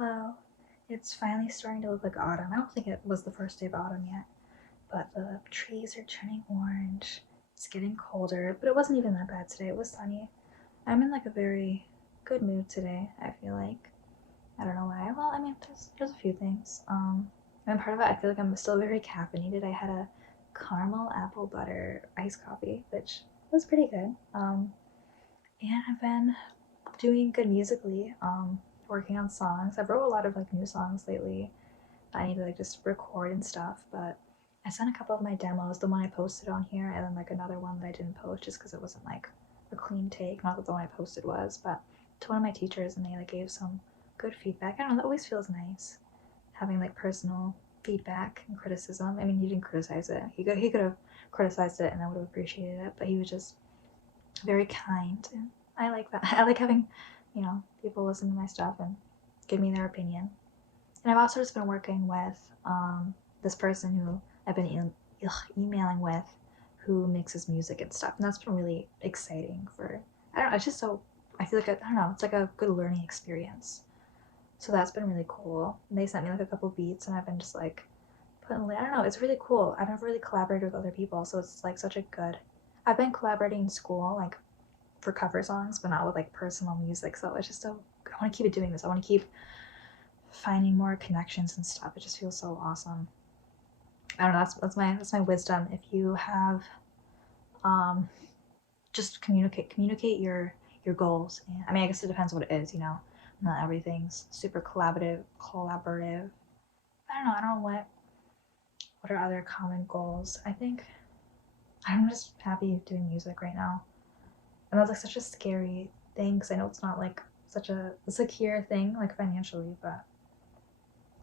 Hello. It's finally starting to look like autumn. I don't think it was the first day of autumn yet, but the trees are turning orange. It's getting colder, but it wasn't even that bad today. It was sunny. I'm in like a very good mood today, I feel like. I don't know why. Well, I mean, there's a few things. And part of it, I feel like I'm still very caffeinated. I had a caramel apple butter iced coffee, which was pretty good. And I've been doing good musically, working on songs. I've wrote a lot of like new songs lately. I need to like just record and stuff, but I sent a couple of my demos, the one I posted on here, and then like another one that I didn't post just because it wasn't like a clean take. Not that the one I posted was, but to one of my teachers, and they like gave some good feedback. I don't know. That always feels nice having like personal feedback and criticism. I mean, he didn't criticize it. He could have criticized it, and I would have appreciated it. But he was just very kind, and I like that. I like having, people listen to my stuff and give me their opinion. And I've also just been working with this person who I've been emailing with, who mixes music and stuff, and that's been really exciting. For I don't know, it's just so I feel like I don't know, it's like a good learning experience. So that's been really cool. And they sent me like a couple beats, and I've been just like putting. I don't know, it's really cool. I've never really collaborated with other people, so it's like such a good. I've been collaborating in school, like for cover songs, but not with like personal music. So it's just so I want to keep doing this. I want to keep finding more connections and stuff. It just feels so awesome. I don't know. That's my wisdom. If you have, um, just communicate your goals. And, I mean, I guess it depends what it is. Not everything's super collaborative. I don't know. I don't know what are other common goals. I think I'm just happy doing music right now, and that's like such a scary thing because I know it's not like such a secure thing like financially, but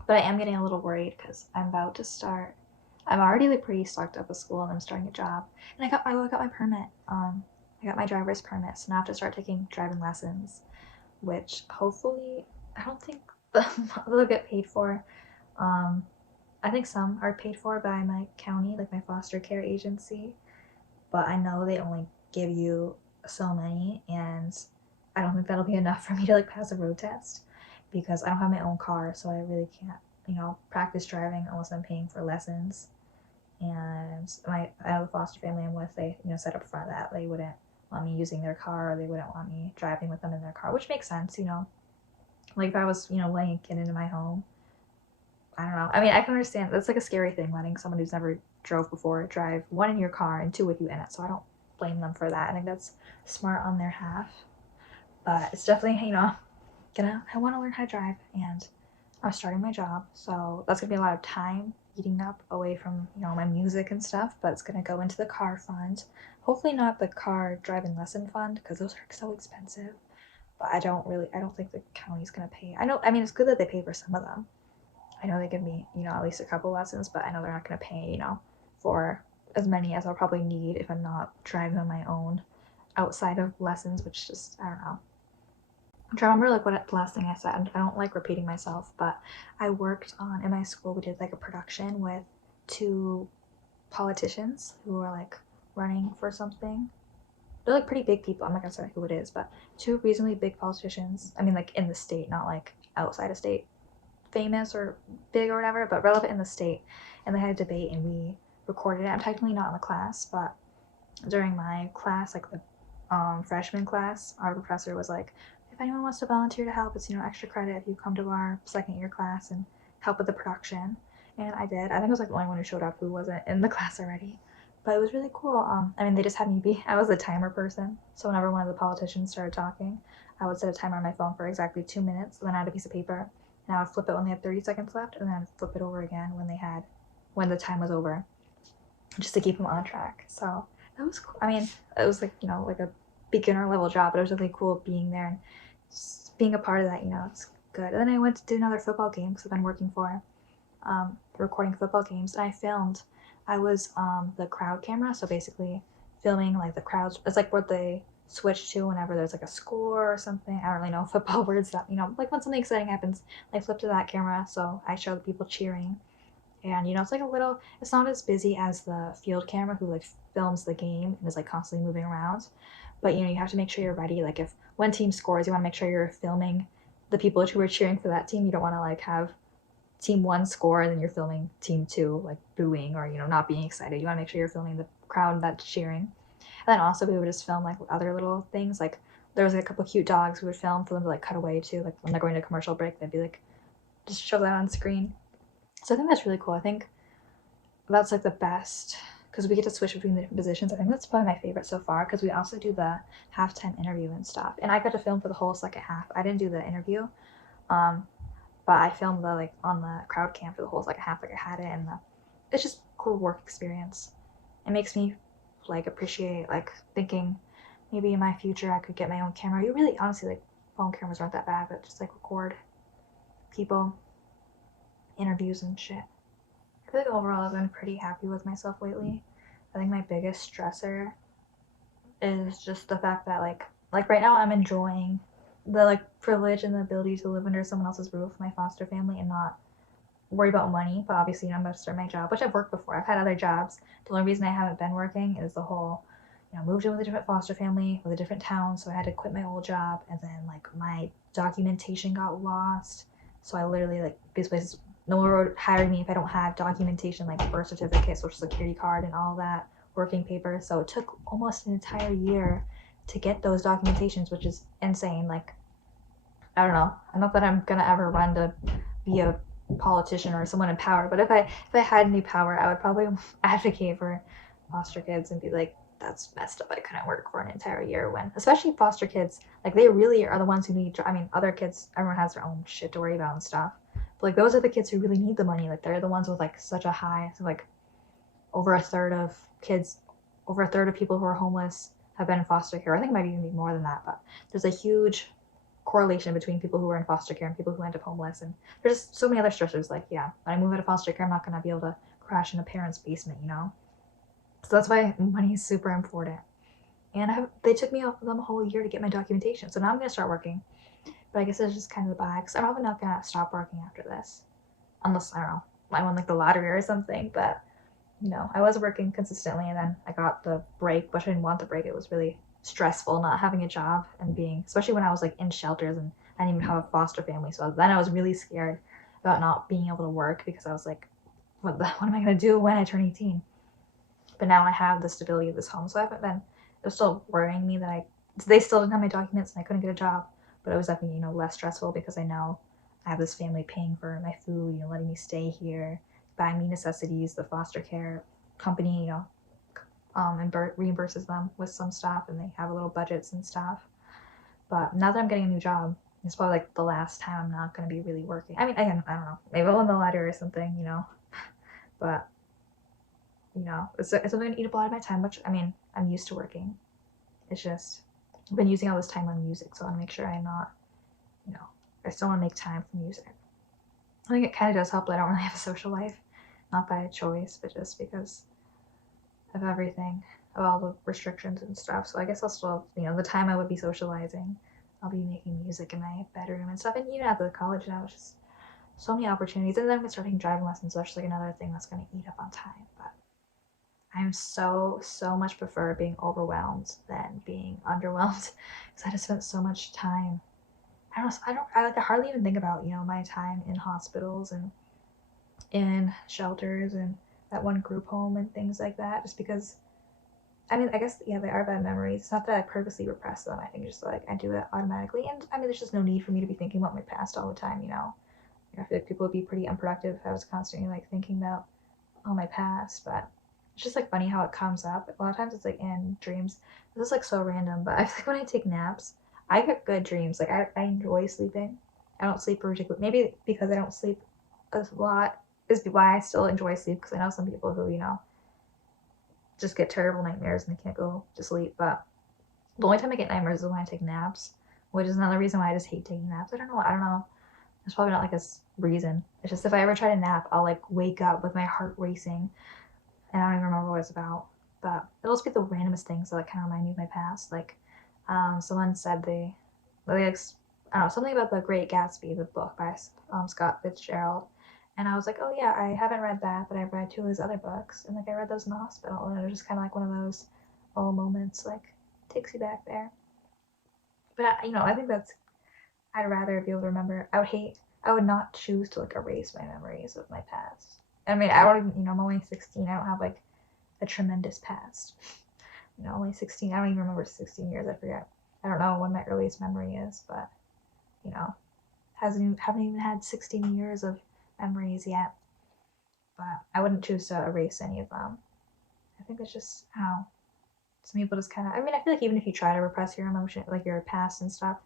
I am getting a little worried because I'm about to start. I'm already like pretty stocked up with school, and I'm starting a job, and I got my permit. I got my driver's permit, so now I have to start taking driving lessons, which hopefully I don't think they'll get paid for. Um, I think some are paid for by my county, like my foster care agency, but I know they only give you so many, and I don't think that'll be enough for me to like pass a road test because I don't have my own car, so I really can't, practice driving unless I'm paying for lessons. And I know the foster family I'm with, they said up front that they wouldn't want me using their car, or they wouldn't want me driving with them in their car, which makes sense. Like if I was letting a kid into my home, I don't know. I mean, I can understand that's like a scary thing, letting someone who's never drove before drive one in your car and two with you in it. So I don't blame them for that. I think that's smart on their half. But it's definitely gonna I want to learn how to drive, and I'm starting my job, so that's gonna be a lot of time eating up away from my music and stuff. But it's gonna go into the car fund. Hopefully not the car driving lesson fund because those are so expensive. But I don't think the county's gonna pay. I know. I mean, it's good that they pay for some of them. I know they give me at least a couple lessons, but I know they're not gonna pay for as many as I'll probably need if I'm not driving on my own outside of lessons, which just I don't know. I'm trying to remember like what the last thing I said. I don't like repeating myself, but I worked on in my school. We did like a production with two politicians who were like running for something. They're like pretty big people. I'm not gonna say who it is, but two reasonably big politicians. I mean, like in the state, not like outside of state, famous or big or whatever, but relevant in the state. And they had a debate, and we recorded it. I'm technically not in the class, but during my class, like the freshman class, our professor was like, if anyone wants to volunteer to help, it's extra credit if you come to our second year class and help with the production. And I did. I think I was like the only one who showed up who wasn't in the class already. But it was really cool. I mean, they just had me be. I was the timer person, so whenever one of the politicians started talking, I would set a timer on my phone for exactly 2 minutes. And then I had a piece of paper, and I would flip it when they had 30 seconds left, and then I'd flip it over again when the time was over, just to keep them on track. So that was cool. I mean, it was like like a beginner level job, but it was really cool being there and just being a part of that. It's good. And then I went to do another football game because I've been working for recording football games, and I filmed. I was the crowd camera, so basically filming like the crowds. It's like what they switch to whenever there's like a score or something. I don't really know football words that like when something exciting happens, I flip to that camera, so I show the people cheering. And it's like a little. It's not as busy as the field camera who like films the game and is like constantly moving around. But you have to make sure you're ready. Like if one team scores, you want to make sure you're filming the people who are cheering for that team. You don't want to like have team one score and then you're filming team two like booing or not being excited. You want to make sure you're filming the crowd that's cheering. And then also we would just film like other little things. Like there was like a couple cute dogs we would film for them to like cut away to. Like when they're going to commercial break, they'd be like just show that on screen. So I think that's really cool. I think that's like the best because we get to switch between the different positions. I think that's probably my favorite so far because we also do the halftime interview and stuff. And I got to film for the whole second half. I didn't do the interview, um, but I filmed the like on the crowd cam for the whole second half. Like I had it, and it's just cool work experience. It makes me like appreciate like thinking maybe in my future I could get my own camera. You really honestly like phone cameras aren't that bad, but just like record people, interviews and shit. I feel like overall I've been pretty happy with myself lately. I think my biggest stressor is just the fact that like right now I'm enjoying the like privilege and the ability to live under someone else's roof, my foster family, and not worry about money. But obviously I'm about to start my job, which I've worked before. I've had other jobs. The only reason I haven't been working is the whole moved in with a different foster family with a different town, so I had to quit my old job, and then like my documentation got lost. So I literally like these places no one would hire me if I don't have documentation like birth certificate, social security card, and all that working papers. So it took almost an entire year to get those documentations, which is insane. Like I don't know. Not that I'm gonna ever run to be a politician or someone in power, but if I had any power, I would probably advocate for foster kids and be like, that's messed up. I couldn't work for an entire year when, especially foster kids, like they really are the ones who need. I mean, other kids, everyone has their own shit to worry about and stuff. But like those are the kids who really need the money. Like they're the ones with like such a high, so like over a third of kids, over a third of people who are homeless have been in foster care. I think it might even be more than that, but there's a huge correlation between people who are in foster care and people who end up homeless. And there's so many other stressors. Like, yeah, when I move out of foster care, I'm not going to be able to crash in a parent's basement. So that's why money is super important. And they took me them a whole year to get my documentation. So now I'm going to start working. But I guess it's just kind of the bye because I'm probably not going to stop working after this. Unless, I don't know, I won like the lottery or something. But I was working consistently and then I got the break, which I didn't want the break. It was really stressful not having a job and being, especially when I was like in shelters and I didn't even have a foster family. So then I was really scared about not being able to work because I was like, what am I going to do when I turn 18? But now I have the stability of this home. So I haven't been, it was still worrying me that they still didn't have my documents and I couldn't get a job. But it was definitely, less stressful because I know I have this family paying for my food, letting me stay here, buying me necessities. The foster care company, and reimburses them with some stuff, and they have little budgets and stuff. But now that I'm getting a new job, it's probably like the last time I'm not going to be really working. I mean, again, I don't know. Maybe I'll win the lottery or something, But it's something going to eat up a lot of my time. Which I mean, I'm used to working. It's just I've been using all this time on music, so I want to make sure I'm not, I still want to make time for music. I think it kind of does help that I don't really have a social life, not by choice, but just because of everything, of all the restrictions and stuff. So I guess I'll still, the time I would be socializing, I'll be making music in my bedroom and stuff. And even at the college now, it's just so many opportunities. And then I'm starting driving lessons, so that's like another thing that's going to eat up on time. But I'm so much prefer being overwhelmed than being underwhelmed because I just spent so much time. I hardly even think about my time in hospitals and in shelters and that one group home and things like that, just because I mean, I guess, yeah, they are bad memories. It's not that I purposely repress them. I think just like I do it automatically. And I mean, there's just no need for me to be thinking about my past all the time. I feel like people would be pretty unproductive if I was constantly like thinking about my past. But it's just like funny how it comes up. A lot of times it's like in dreams. This is like so random, but I feel like when I take naps, I get good dreams. Like I enjoy sleeping. I don't sleep particularly. Maybe because I don't sleep a lot is why I still enjoy sleep. Because I know some people who just get terrible nightmares and they can't go to sleep. But the only time I get nightmares is when I take naps, which is another reason why I just hate taking naps. I don't know. There's probably not like a reason. It's just if I ever try to nap, I'll like wake up with my heart racing, and I don't even remember what it's about. But it'll just be the randomest things that like kind of remind me of my past. Like, someone said like, I don't know, something about The Great Gatsby, the book by Scott Fitzgerald. And I was like, oh yeah, I haven't read that, but I've read two of his other books. And like I read those in the hospital, and it was just kind of like one of those moments, like takes you back there. But I think I'd rather be able to remember. I would not choose to like erase my memories of my past. I mean, I don't even, I'm only 16. I don't have like a tremendous past. Only 16. I don't even remember 16 years. I forget. I don't know when my earliest memory is, but you know, haven't even had 16 years of memories yet. But I wouldn't choose to erase any of them. I think it's just how some people just kind of. I mean, I feel like even if you try to repress your emotion, like your past and stuff,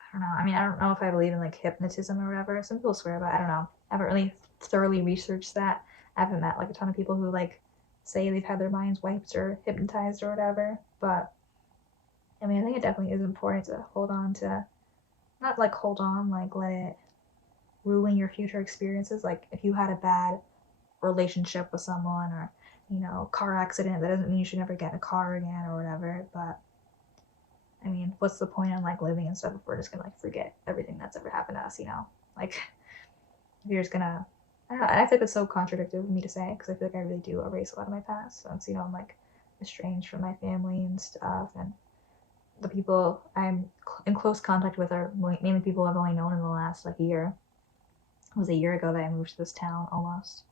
I don't know. I mean, I don't know if I believe in like hypnotism or whatever. Some people swear, but I don't know. I haven't really thoroughly researched that. I haven't met like a ton of people who like say they've had their minds wiped or hypnotized or whatever. But I mean, I think it definitely is important to hold on to, not like hold on, like let it ruin your future experiences. Like if you had a bad relationship with someone or car accident, that doesn't mean you should never get in a car again or whatever. But I mean, what's the point in like living and stuff if we're just gonna like forget everything that's ever happened to us? Like if you're just gonna, I don't know. I feel like it's so contradictory of me to say because I feel like I really do erase a lot of my past. Since I'm like estranged from my family and stuff, and the people I'm in close contact with are mainly people I've only known in the last like year. It was a year ago that I moved to this town almost,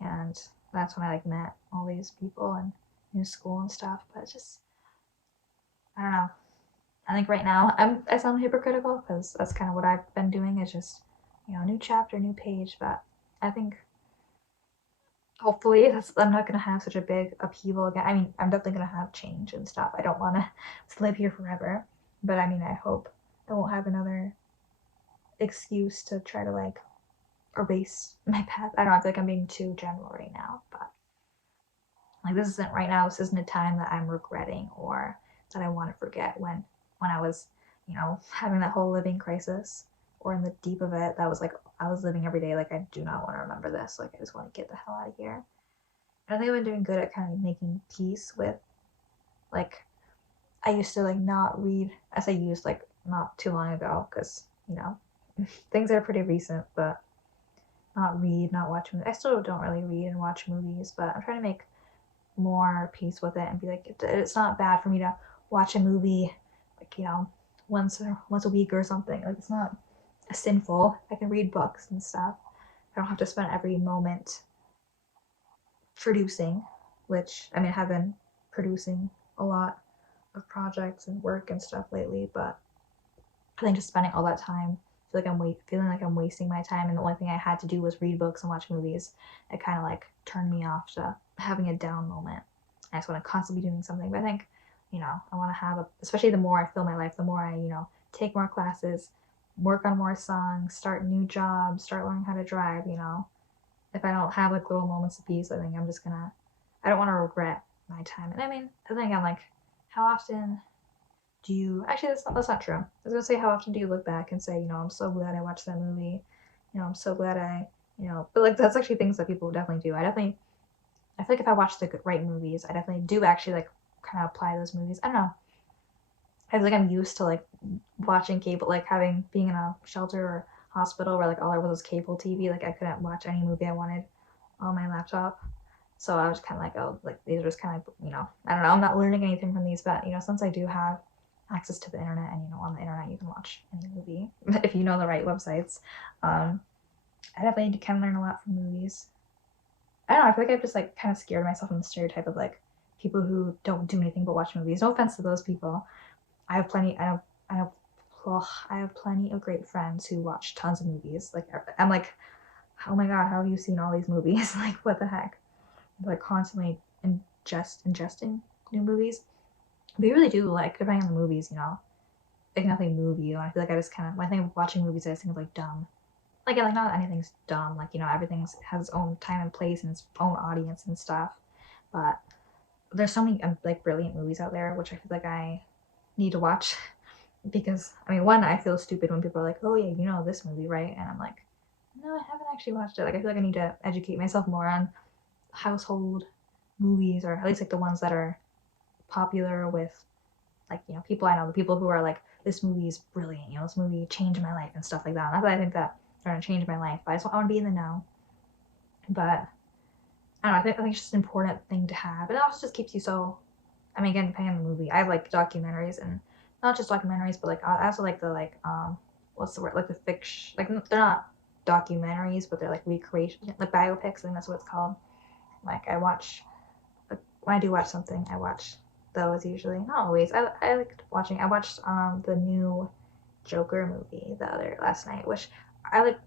and that's when I like met all these people and new school and stuff. But it's just, I don't know. I think right now I sound hypocritical because that's kind of what I've been doing. Is just new chapter, new page. But I think hopefully I'm not gonna have such a big upheaval again. I mean, I'm definitely gonna have change and stuff. I don't want to live here forever, but I mean, I hope I won't have another excuse to try to like erase my past. I don't know. I feel like I'm being too general right now, but like this isn't right now. This isn't a time that I'm regretting or that I want to forget when I was, having that whole living crisis or in the deep of it. That was like I was living every day. Like I do not want to remember this. Like I just want to get the hell out of here. And I think I've been doing good at kind of making peace with like I used to like not read as I used like not too long ago because things are pretty recent, but not read, not watch movies. I still don't really read and watch movies, but I'm trying to make more peace with it and be like it's not bad for me to watch a movie like once a week or something. Like it's not sinful. I can read books and stuff. I don't have to spend every moment producing, which I mean I have been producing a lot of projects and work and stuff lately, but I think just spending all that time feeling like I'm wasting my time and the only thing I had to do was read books and watch movies. It kind of like turned me off to having a down moment. I just want to constantly be doing something. But I think, I want to have especially the more I fill my life, the more I, take more classes, work on more songs, start new jobs, start learning how to drive, If I don't have like little moments of peace, I think I don't want to regret my time. And I mean, I think I'm like, how often do you actually that's not true. I was gonna say how often do you look back and say, I'm so glad I watched that movie. I'm so glad but like that's actually things that people definitely do. I feel like if I watch the right movies, I definitely do actually like kind of apply those movies. I don't know. I feel like I'm used to like watching cable, like being in a shelter or hospital where like all there was cable TV. Like I couldn't watch any movie I wanted on my laptop. So I was kind of like, oh, like these are just kind of, I don't know. I'm not learning anything from these, but since I do have access to the internet, and on the internet you can watch any movie if you know the right websites. I definitely can learn a lot from movies. I don't know. I feel like I've just like kind of scared myself from the stereotype of like people who don't do anything but watch movies. No offense to those people. I have plenty. I know. Ugh, I have plenty of great friends who watch tons of movies. Like I'm like, oh my god, how have you seen all these movies? Like what the heck? Like constantly ingesting new movies. But you really do like depending on the movies, They can definitely move you. And I feel like I just kind of when I think of watching movies, I just think of like dumb. Like not anything's dumb. Like everything has its own time and place and its own audience and stuff. But there's so many like brilliant movies out there, which I feel like I need to watch because I mean, one, I feel stupid when people are like, "Oh yeah, you know this movie, right?" And I'm like, "No, I haven't actually watched it." Like I feel like I need to educate myself more on household movies, or at least like the ones that are popular with like people I know, the people who are like, this movie is brilliant, this movie changed my life and stuff like that. Not that I think that they're gonna change my life, but I want to be in the know. But I don't know. I think it's just an important thing to have, and it also just keeps you so. I mean, again, depending on the movie, I have like documentaries and not just documentaries, but like I also like the like what's the word, like the fiction, like they're not documentaries, but they're like recreation, like biopics. I think that's what it's called. Like I watch, like, when I do watch something, I watch those usually. Not always. I like watching. I watched the new Joker movie the other last night, which I like.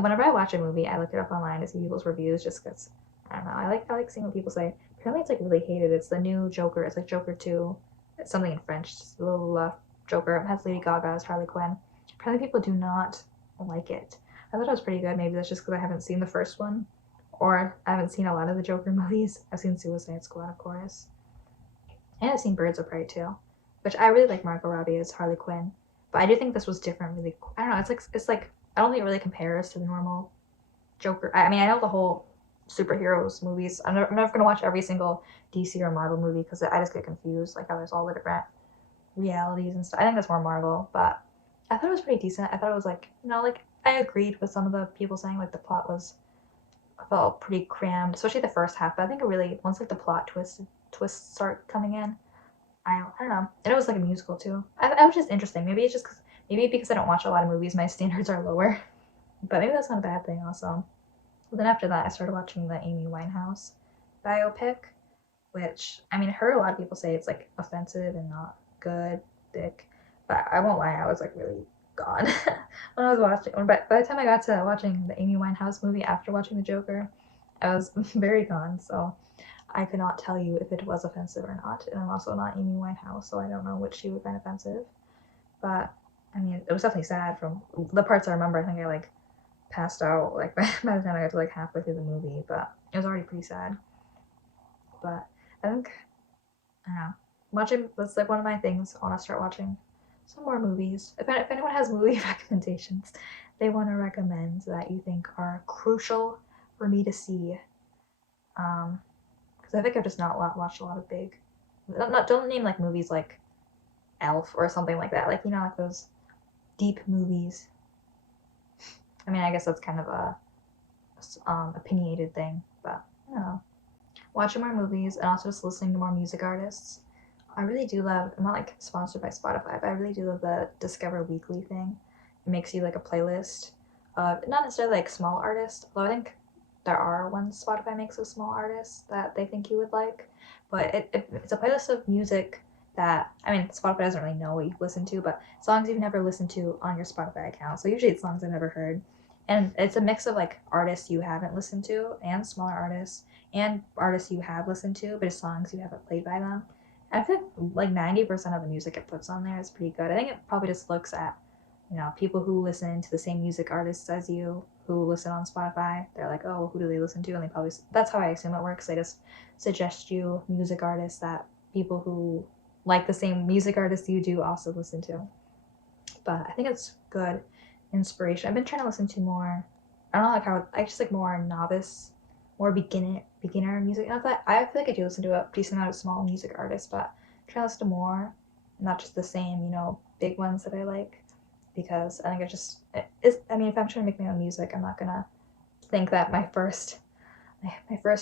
Whenever I watch a movie, I look it up online to see people's reviews, just because I don't know. I like seeing what people say. Apparently, it's like really hated. It's the new Joker. It's like Joker 2. It's something in French. Just a little Joker. It has Lady Gaga as Harley Quinn. Apparently, people do not like it. I thought it was pretty good. Maybe that's just because I haven't seen the first one, or I haven't seen a lot of the Joker movies. I've seen Suicide Squad, of course, and I've seen Birds of Prey too, which I really like Margot Robbie as Harley Quinn. But I do think this was different. Really, I don't know. It's like I don't think it really compares to the normal Joker. I mean, I know the whole superheroes movies. I'm never gonna watch every single DC or Marvel movie because I just get confused. Like how there's all the different realities and stuff. I think that's more Marvel, but I thought it was pretty decent. I thought it was like like I agreed with some of the people saying like the plot was felt pretty crammed, especially the first half. But I think it really once like the plot twists start coming in, I don't know. And it was like a musical too. I was just interesting. Maybe it's just maybe because I don't watch a lot of movies, my standards are lower. But maybe that's not a bad thing also. But then after that, I started watching the Amy Winehouse biopic, which I mean, I heard a lot of people say it's like offensive and not good, thick. But I won't lie, I was like really gone when I was watching. But by the time I got to watching the Amy Winehouse movie after watching The Joker, I was very gone. So I could not tell you if it was offensive or not. And I'm also not Amy Winehouse, so I don't know which she would find offensive. But I mean, it was definitely sad from the parts I remember. I think I like passed out like by the time I got to like halfway through the movie, but it was already pretty sad. But I think I don't know, watching that's like one of my things. I want to start watching some more movies. If anyone has movie recommendations they want to recommend that you think are crucial for me to see, because I think I've just not watched a lot of big. Not don't name like movies like Elf or something like that. Like like those deep movies. I mean, I guess that's kind of a opinionated thing, but I don't know. Watching more movies and also just listening to more music artists. I really do love. I'm not like sponsored by Spotify, but I really do love the Discover Weekly thing. It makes you like a playlist of not necessarily like small artists, although I think there are ones Spotify makes of small artists that they think you would like. But it's a playlist of music that I mean Spotify doesn't really know what you listen to, but songs you've never listened to on your Spotify account. So usually it's songs I've never heard, and it's a mix of like artists you haven't listened to and smaller artists and artists you have listened to, but it's songs you haven't played by them. I feel like 90% of the music it puts on there is pretty good. I think it probably just looks at, people who listen to the same music artists as you, who listen on Spotify. They're like, oh, who do they listen to? And they probably, that's how I assume it works. They just suggest you music artists that people who like the same music artists you do also listen to. But I think it's good inspiration. I've been trying to listen to more, I don't know, like how, I just like more novice, more beginner music. Not that I feel like I do listen to a decent amount of small music artists, but I try to listen to more, not just the same, big ones that I like, because I think it is. I mean, if I'm trying to make my own music, I'm not gonna think that my first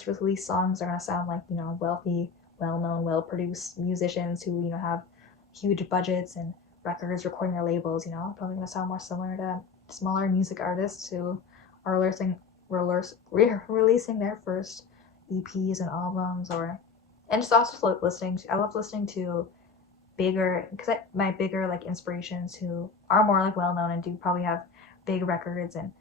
release songs are gonna sound like wealthy, well-known, well-produced musicians who have huge budgets and records recording their labels. Probably gonna sound more similar to smaller music artists who are releasing their first EPs and albums, and just also listening. I love listening to bigger, because my bigger like inspirations who are more like well known and do probably have big records and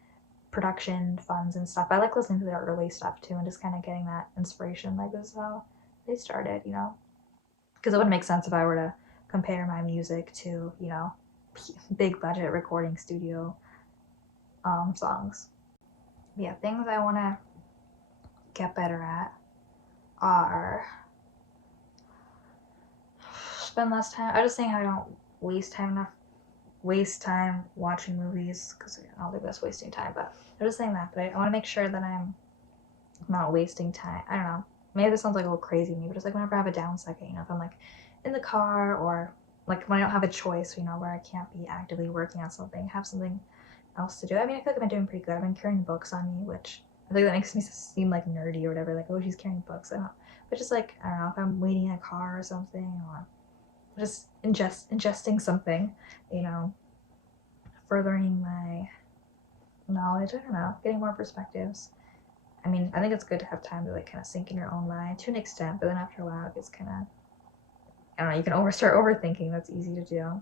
production funds and stuff. I like listening to their early stuff too, and just kind of getting that inspiration. Like this is how they started, because it wouldn't make sense if I were to compare my music to big budget recording studio songs. Yeah, things I want to get better at are spend less time. I was just saying how I don't waste time watching movies, because I don't think that's wasting time. But I was just saying that. But I want to make sure that I'm not wasting time. I don't know. Maybe this sounds like a little crazy to me, but just like whenever I have a down second, if I'm like in the car, or like when I don't have a choice, where I can't be actively working on something, have something else to do. I mean, I feel like I've been doing pretty good. I've been carrying books on me, which I think that makes me seem like nerdy or whatever. Like, oh, she's carrying books. I don't know. But just like, I don't know, if I'm waiting in a car or something, or just ingesting something, you know, furthering my knowledge. I don't know, getting more perspectives. I mean, I think it's good to have time to like kind of sink in your own mind to an extent, but then after a while, it gets kind of, I don't know, you can start overthinking. That's easy to do.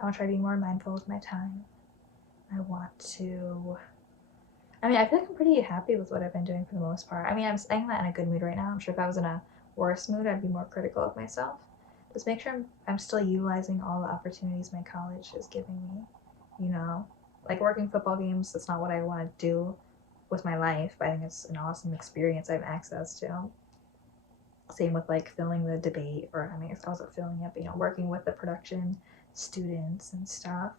I want to try being more mindful with my time. I want to. I mean, I feel like I'm pretty happy with what I've been doing for the most part. I mean, I'm not in a good mood right now. I'm sure if I was in a worse mood, I'd be more critical of myself. Just make sure I'm still utilizing all the opportunities my college is giving me. You know, like working football games, that's not what I want to do with my life, but I think it's an awesome experience I have access to. Same with like filming the debate, or I mean, I wasn't filming it, but you know, working with the production students and stuff,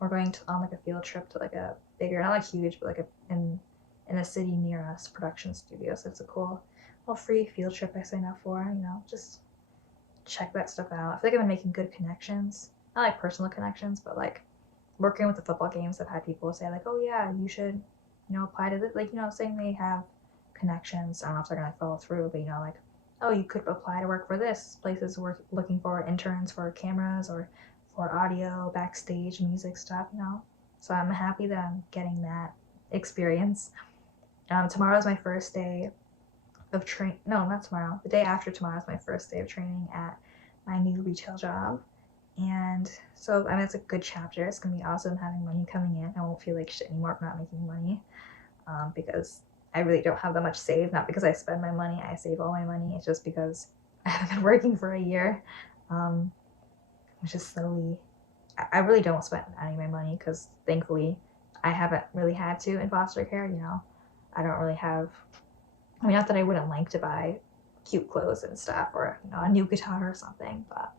or going to on like a field trip to like a bigger, not like huge, but like in a city near us production studio. So it's a cool little free field trip I signed up for. You know, just check that stuff out. I feel like I've been making good connections, not like personal connections, but like working with the football games. I've had people say like, oh yeah, you should, you know, apply to this. Like, you know, saying they have connections. I don't know if they're gonna follow through, but you know, like, oh, you could apply to work for this. Places we're looking for interns for cameras or for audio, backstage, music stuff, you know. So I'm happy that I'm getting that experience. Tomorrow's my first day of train. No, not tomorrow. The day after tomorrow is my first day of training at my new retail job. And so, I mean, it's a good chapter. It's going to be awesome having money coming in. I won't feel like shit anymore for not making money, because I really don't have that much saved. Not because I spend my money, I save all my money. It's just because I haven't been working for a year. Um, I'm just slowly, I really don't spend any of my money because thankfully I haven't really had to in foster care. You know, I don't really have, I mean, not that I wouldn't like to buy cute clothes and stuff or, you know, a new guitar or something, but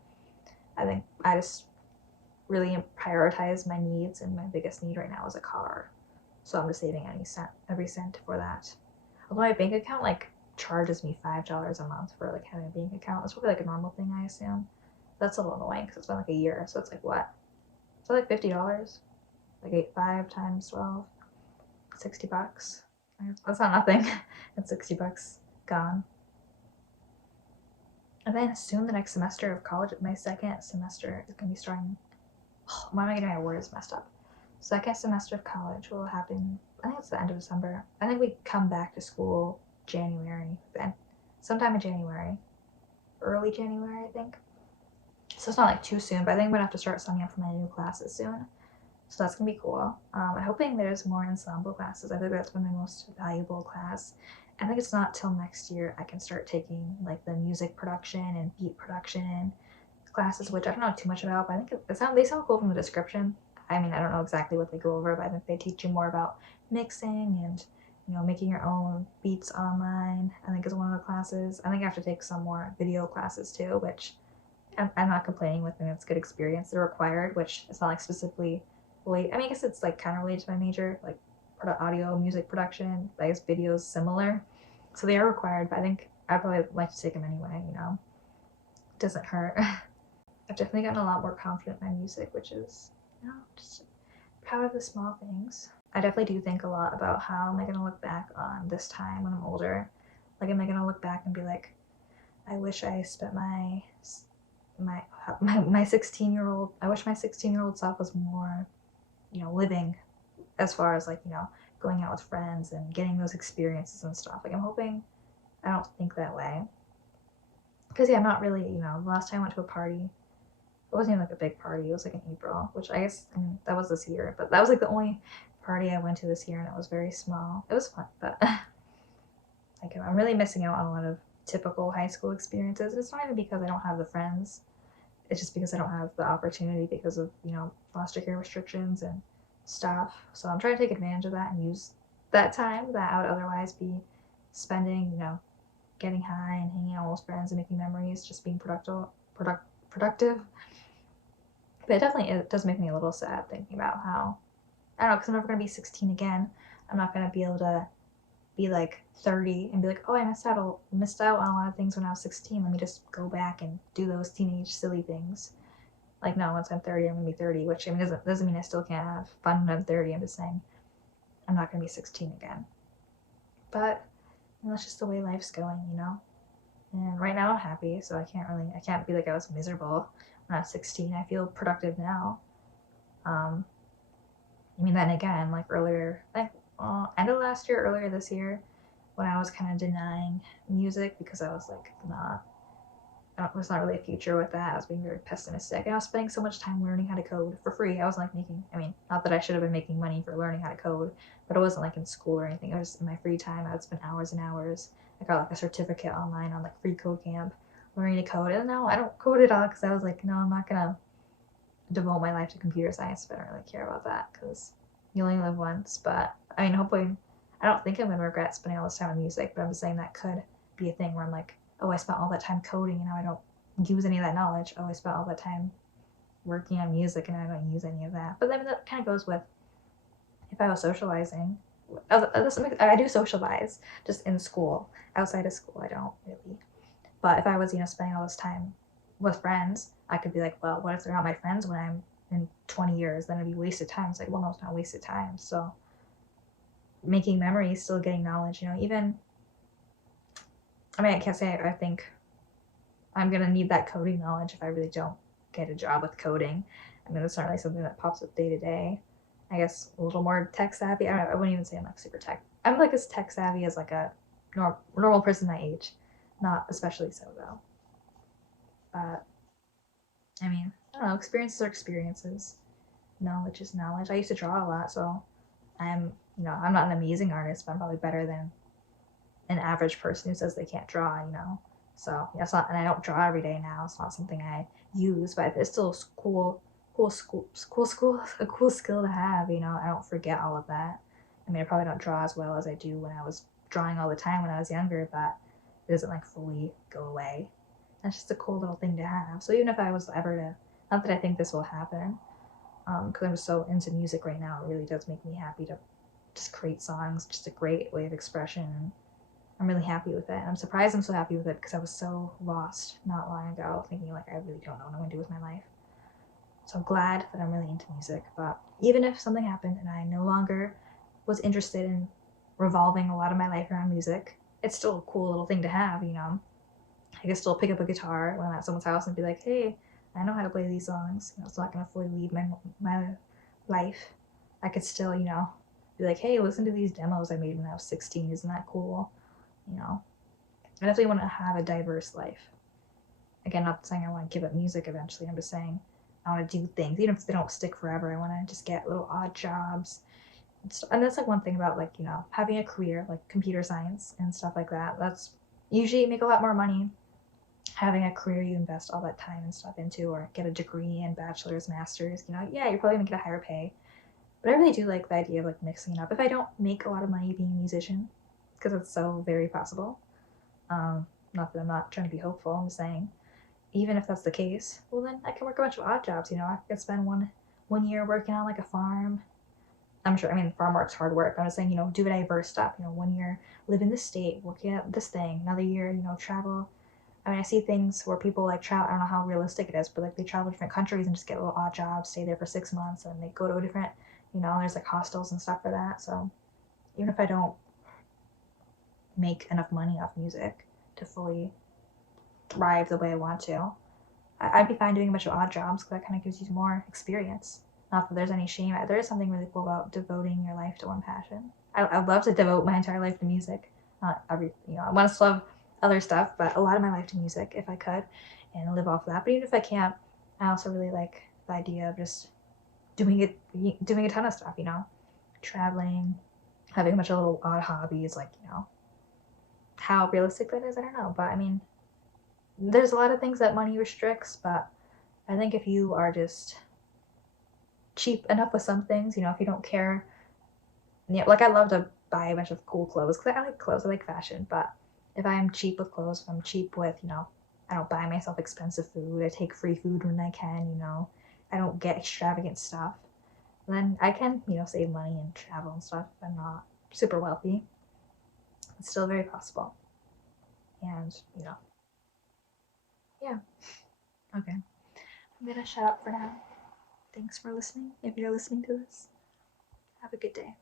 I think I just really prioritize my needs, and my biggest need right now is a car. So I'm just saving every cent for that. Although my bank account like charges me $5 a month for like having a bank account. It's probably like a normal thing, I assume. That's a little annoying because it's been like a year. So it's like what? So like $50, like 5 times 12, $60. That's not nothing. It's $60 gone. And then soon the next semester of college, my second semester is going to be starting. Oh, why am I getting my words messed up? Second semester of college will happen, I think it's the end of December. I think we come back to school January then. Sometime in January. Early January, I think. So it's not like too soon, but I think I'm going to have to start signing up for my new classes soon. So that's going to be cool. I'm hoping there's more ensemble classes. I think that's been my most valuable class. I think it's not till next year I can start taking like the music production and beat production classes, which I don't know too much about, but I think they sound cool from the description. I mean, I don't know exactly what they go over, but I think they teach you more about mixing and, you know, making your own beats online. I think is one of the classes. I think I have to take some more video classes too, which I'm not complaining with. I think it's a good experience. They're required, which it's not like specifically related. I mean, I guess it's like kind of related to my major, like audio, music production. I guess videos similar, so they are required. But I think I'd probably like to take them anyway. You know, it doesn't hurt. I've definitely gotten a lot more confident in my music, which is, you know, just proud of the small things. I definitely do think a lot about how am I going to look back on this time when I'm older. Like, am I going to look back and be like, I wish I spent my 16-year-old, I wish my 16-year-old self was more, you know, living, as far as like, you know, going out with friends and getting those experiences and stuff. Like, I'm hoping I don't think that way. Because, yeah, I'm not really, you know, the last time I went to a party, it wasn't even like a big party. It was like in April, which I guess, I mean, that was this year, but that was like the only party I went to this year, and it was very small. It was fun, but like, I'm really missing out on a lot of typical high school experiences. And it's not even because I don't have the friends. It's just because I don't have the opportunity because of, you know, foster care restrictions and stuff. So I'm trying to take advantage of that and use that time that I would otherwise be spending, you know, getting high and hanging out with friends and making memories, just being productive. But it does make me a little sad thinking about how, I don't know, because I'm never going to be 16 again. I'm not going to be able to be like 30 and be like, oh, I missed out on a lot of things when I was 16. Let me just go back and do those teenage silly things. Like, no, once I'm 30, I'm going to be 30, which, I mean, doesn't mean I still can't have fun when I'm 30. I'm just saying I'm not going to be 16 again. But, and that's just the way life's going, you know? And right now I'm happy, so I can't be like I was miserable when I was 16. I feel productive now. Um, I mean, then again, like earlier, like end of last year, earlier this year, when I was kind of denying music because I was like, not, there's not really a future with that. I was being very pessimistic. And I was spending so much time learning how to code for free. I was like I mean, not that I should have been making money for learning how to code, but it wasn't like in school or anything. I was in my free time. I would spend hours and hours. I got like a certificate online on like Free Code Camp, learning to code. And now I don't code at all because I was like, no, I'm not gonna devote my life to computer science. But I don't really care about that because you only live once. But I mean, hopefully, I don't think I'm gonna regret spending all this time on music. But I'm just saying that could be a thing where I'm like, oh, I spent all that time coding and now I don't use any of that knowledge. Oh, I spent all that time working on music and I don't use any of that. But then that kind of goes with if I was socializing. I do socialize just in school. Outside of school, I don't really. But if I was, spending all this time with friends, I could be like, well, what if they're not my friends when I'm in 20 years? Then it'd be wasted time. It's like, well, no, it's not wasted time. So making memories, still getting knowledge, even, I mean, I can't say I think I'm going to need that coding knowledge if I really don't get a job with coding. I mean, it's not really something that pops up day to day. I guess a little more tech savvy. I don't know. I wouldn't even say I'm like super tech. I'm like as tech savvy as like a normal person my age. Not especially so though. But I mean, I don't know. Experiences are experiences. Knowledge is knowledge. I used to draw a lot, so I'm not an amazing artist, but I'm probably better than an average person who says they can't draw. So yeah, it's not, and I don't draw every day now. It's not something I use, but it's still a cool skill to have. I don't forget all of that. I mean, I probably don't draw as well as I do when I was drawing all the time when I was younger, but it doesn't like fully go away. That's just a cool little thing to have. So even if I was ever to, not that I think this will happen, because I'm so into music right now, it really does make me happy to just create songs. Just a great way of expression. I'm really happy with it. And I'm surprised I'm so happy with it because I was so lost not long ago, thinking like I really don't know what I'm gonna do with my life. So I'm glad that I'm really into music. But even if something happened and I no longer was interested in revolving a lot of my life around music, it's still a cool little thing to have. I could still pick up a guitar when I'm at someone's house and be like, hey, I know how to play these songs. It's not gonna fully leave my life. I could still, be like, hey, listen to these demos I made when I was 16. Isn't that cool? I definitely want to have a diverse life. Again, not saying I want to give up music eventually. I'm just saying I want to do things, even if they don't stick forever. I want to just get little odd jobs. And that's like one thing about having a career like computer science and stuff like that. That's usually you make a lot more money having a career you invest all that time and stuff into, or get a degree and bachelor's, master's. Yeah, you're probably gonna get a higher pay. But I really do like the idea of like mixing it up. If I don't make a lot of money being a musician, because it's so very possible. Not that I'm not trying to be hopeful. I'm just saying, even if that's the case, well then I can work a bunch of odd jobs. I could spend one year working on like a farm. I'm sure. I mean, farm work's hard work. I'm just saying, do diverse stuff. 1 year live in this state, working at this thing. Another year, travel. I mean, I see things where people like travel. I don't know how realistic it is, but like they travel to different countries and just get little odd jobs, stay there for 6 months, and they go to a different. There's like hostels and stuff for that. So even if I don't make enough money off music to fully thrive the way I want to, I'd be fine doing a bunch of odd jobs because that kind of gives you more experience. Not that there's any shame. There is something really cool about devoting your life to one passion. I'd love to devote my entire life to music. Not I want to love other stuff, but a lot of my life to music if I could and live off of that. But even if I can't, I also really like the idea of just doing a ton of stuff, traveling, having a bunch of little odd hobbies, like. How realistic that is, I don't know. But I mean, there's a lot of things that money restricts, but I think if you are just cheap enough with some things, if you don't care, like I love to buy a bunch of cool clothes because I like clothes, I like fashion. But if I'm cheap with clothes, if I'm cheap with, I don't buy myself expensive food, I take free food when I can, I don't get extravagant stuff, then I can, save money and travel and stuff. If I'm not super wealthy. It's still very possible. And, yeah. Okay. I'm gonna shut up for now. Thanks for listening. If you're listening to this, have a good day.